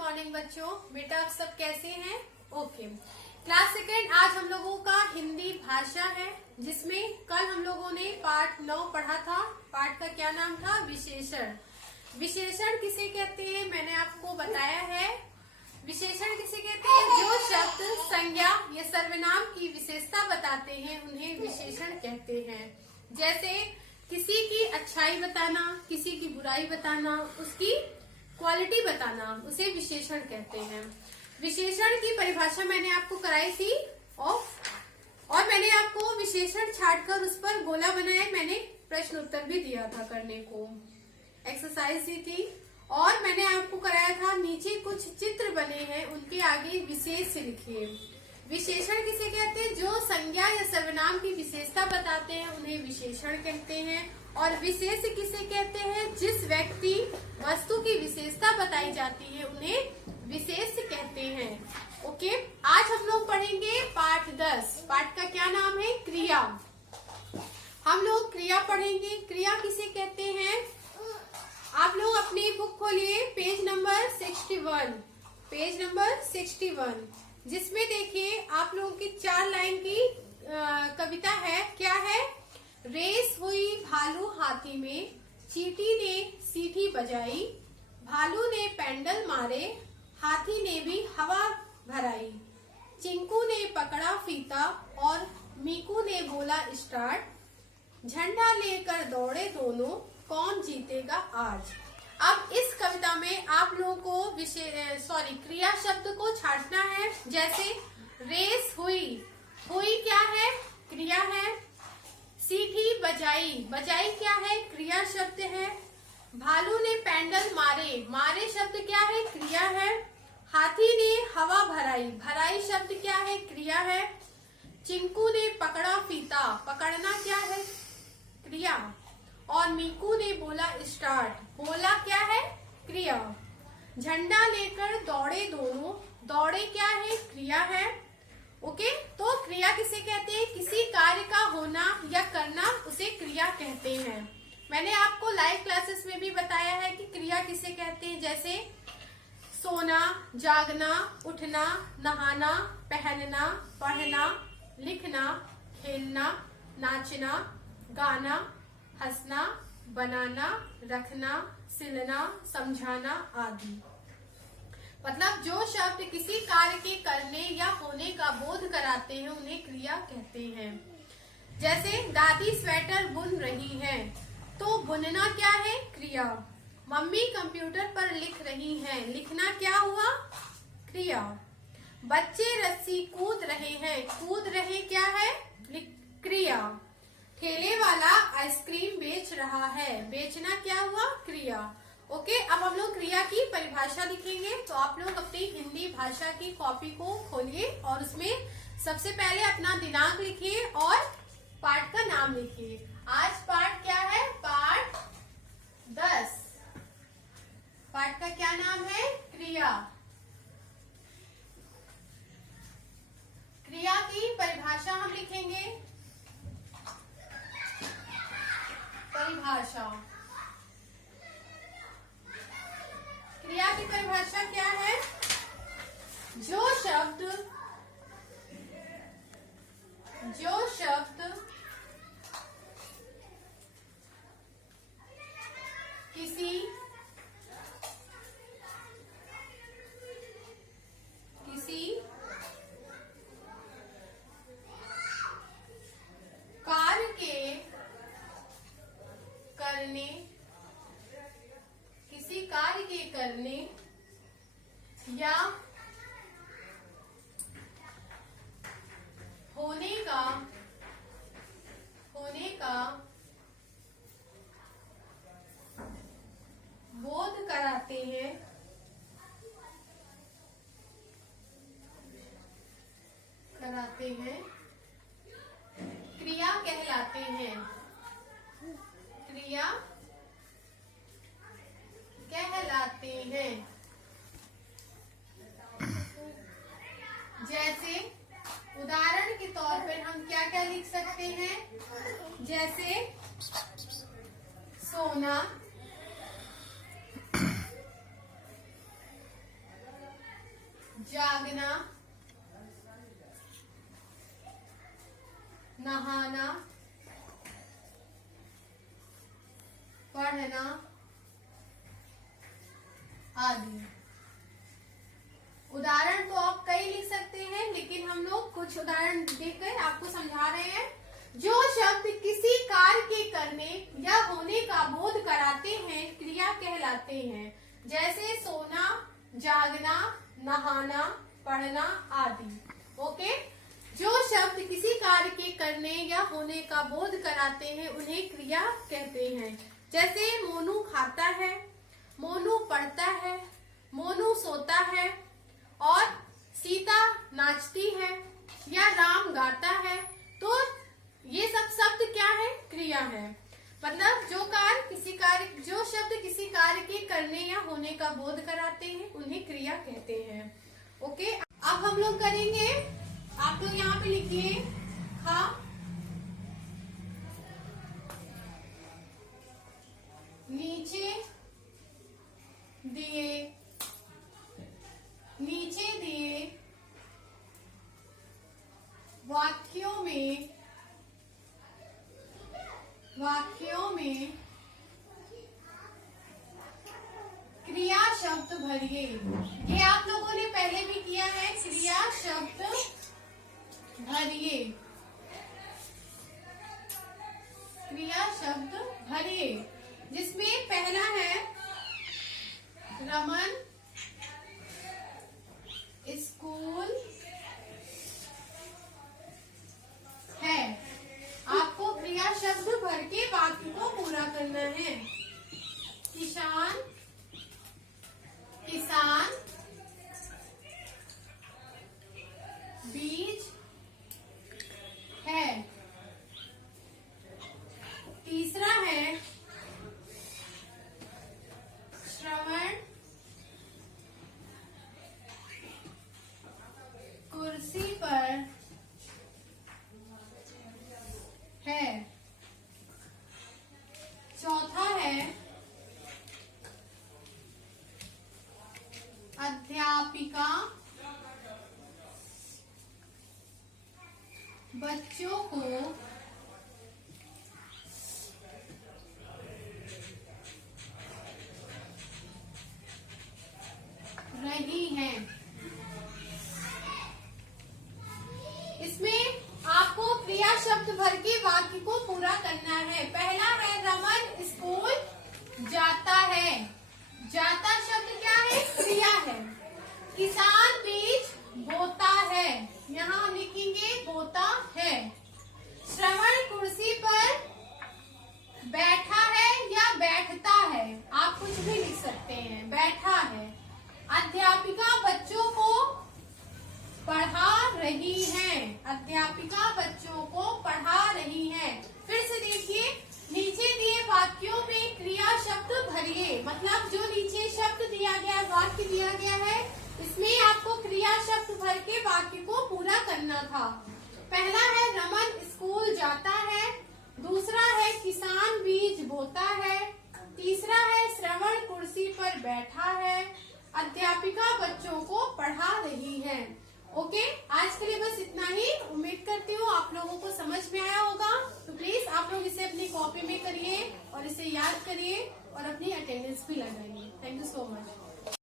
Morning बच्चों। बेटा आप सब कैसे हैं? ओके। क्लास सेकेंड आज हम लोगों का हिंदी भाषा है, जिसमें कल हम लोगों ने पाठ 9 पढ़ा था। पाठ का क्या नाम था? विशेषण। विशेषण किसे कहते हैं मैंने आपको बताया है। विशेषण किसे कहते हैं? जो शब्द संज्ञा या सर्वनाम की विशेषता बताते हैं उन्हें विशेषण कहते हैं। जैसे किसी की अच्छाई बताना, किसी की बुराई बताना, उसकी क्वालिटी बताना, उसे विशेषण कहते हैं। विशेषण की परिभाषा मैंने आपको कराई थी और मैंने आपको विशेषण छांटकर उस पर गोला बनाया, मैंने प्रश्न उत्तर भी दिया था करने को, एक्सरसाइज दी थी। और मैंने आपको कराया था नीचे कुछ चित्र बने हैं, उनके आगे विशेष लिखिए। विशेषण किसे कहते हैं? जो संज्ञा या सर्वनाम की विशेषता बताते हैं उन्हें विशेषण कहते हैं। और विशेष किसे कहते हैं? जिस व्यक्ति वस्तु की विशेषता बताई जाती है उन्हें विशेष कहते हैं। ओके, आज हम लोग पढ़ेंगे पाठ 10। पाठ का क्या नाम है? क्रिया। हम लोग क्रिया पढ़ेंगे। क्रिया किसे कहते हैं? आप लोग अपनी बुक खोलिए, पेज नंबर 61, पेज नंबर 61, जिसमें देखिए आप लोगों की 4 लाइन की कविता है। क्या है? रेस हुई भालू हाथी में, चींटी ने सीटी बजाई, भालू ने पेंडल मारे, हाथी ने भी हवा भराई, चिंकू ने पकड़ा फीता और मीकू ने बोला स्टार्ट, झंडा लेकर दौड़े दोनों, कौन जीतेगा आज। अब इस कविता में आप लोगों को क्रिया शब्द को छांटना है। जैसे रेस हुई, हुई क्या है? क्रिया है। सीटी बजाई, बजाई क्या है? क्रिया शब्द है। भालू ने पेंडल मारे, मारे शब्द क्या है? क्रिया है। हाथी ने हवा भराई, भराई शब्द क्या है? क्रिया है। चिंकू ने पकड़ा फीता, पकड़ना क्या है? क्रिया। और मीकू ने बोला स्टार्ट, बोला क्या है? क्रिया। झंडा लेकर दौड़े दोनों, दौड़े क्या है? क्रिया है। ओके, तो क्रिया किसे कहते हैं? किसी कार्य का होना या करना, उसे क्रिया कहते हैं। मैंने आपको लाइव क्लासेस में भी बताया है कि क्रिया किसे कहते हैं। जैसे सोना, जागना, उठना, नहाना, पहनना, पढ़ना, लिखना, खेलना, नाचना, गाना, हंसना, बनाना, रखना, सिलना, समझाना आदि। मतलब जो शब्द किसी कार्य के करने या होने का बोध कराते हैं उन्हें क्रिया कहते हैं। जैसे दादी स्वेटर बुन रही है, तो बुनना क्या है? क्रिया। मम्मी कंप्यूटर पर लिख रही हैं, लिखना क्या हुआ? क्रिया। बच्चे रस्सी कूद रहे हैं, कूद रहे क्या है? क्रिया। ठेले वाला आइसक्रीम बेच रहा है, बेचना क्या हुआ? क्रिया। ओके, अब हम लोग क्रिया की परिभाषा लिखेंगे। तो आप लोग अपनी हिंदी भाषा की कॉपी को खोलिए और उसमें सबसे पहले अपना दिनांक लिखिए और पाठ का नाम लिखिए। आज पाठ क्या है? पाठ 10। पाठ का क्या नाम है? क्रिया। क्रिया की परिभाषा हम लिखेंगे। परिभाषा, क्रिया की परिभाषा क्या है? जो शब्द किसी कार्य के करने, किसी कार्य के करने या होने का बोध कराते हैं, क्रिया कहलाते हैं। क्रिया कहलाते हैं। जैसे उदाहरण के तौर पर हम क्या क्या लिख सकते हैं? जैसे सोना, जागना, नहाना, पढ़ना आदि। उदाहरण तो आप कई लिख सकते हैं, लेकिन हम लोग कुछ उदाहरण देकर आपको समझा रहे हैं। जो शब्द किसी कार्य के करने या होने का बोध कराते हैं, क्रिया कहलाते हैं। जैसे सोना, जागना, नहाना, पढ़ना आदि। ओके, जो शब्द किसी कार्य के करने या होने का बोध कराते हैं, उन्हें क्रिया कहते हैं। जैसे मोनू खाता है, मोनू पढ़ता है, मोनू सोता है, और सीता नाचती है, या राम गाता है। तो ये सब शब्द क्या है? क्रिया है। मतलब जो शब्द किसी कार्य के करने या होने का बोध कराते हैं, उन्हें क्रिया कहते हैं। ओके, अब हम लोग करेंगे, आप लोग यहाँ पे लिखिए खा, नीचे दिए, नीचे दिए वाक्यों में क्रिया शब्द भरिए। ये आप लोगों ने पहले भी किया है, क्रिया शब्द भरिए, क्रिया शब्द भरिए। जिसमें पहला है रमन स्कूल है। आपको क्रिया शब्द भर के वाक्य को पूरा करना है। किसान बीज है। तीसरा है श्रवण कुर्सी पर है। चौथा है अध्यापिका बच्चों को रही है। इसमें आपको क्रिया शब्द भर के वाक्य को पूरा करना है। पहला है रमन स्कूल जाता है। जाता शब्द क्या है? क्रिया है। किसान बीज बोता है, यहाँ हम लिखेंगे बोता है। श्रवण कुर्सी पर बैठा है या बैठता है, आप कुछ भी लिख सकते हैं, बैठा है। अध्यापिका बच्चों को पढ़ा रही है, अध्यापिका बच्चों को पढ़ा रही है। फिर से देखिए, नीचे दिए वाक्यों में क्रिया शब्द भरिए। मतलब जो नीचे शब्द दिया गया, वाक्य दिया गया है, इसमें आपको क्रिया शब्द भर के वाक्य को पूरा करना था। पहला है रमन स्कूल जाता है। दूसरा है किसान बीज बोता है। तीसरा है श्रवण कुर्सी पर बैठा है। अध्यापिका बच्चों को पढ़ा रही है। ओके, आज के लिए बस इतना ही। उम्मीद करती हूँ आप लोगों को समझ में आया होगा। तो प्लीज आप लोग इसे अपनी कॉपी में करिए और इसे याद करिए और अपनी अटेंडेंस भी लगाइए। Thank you so much.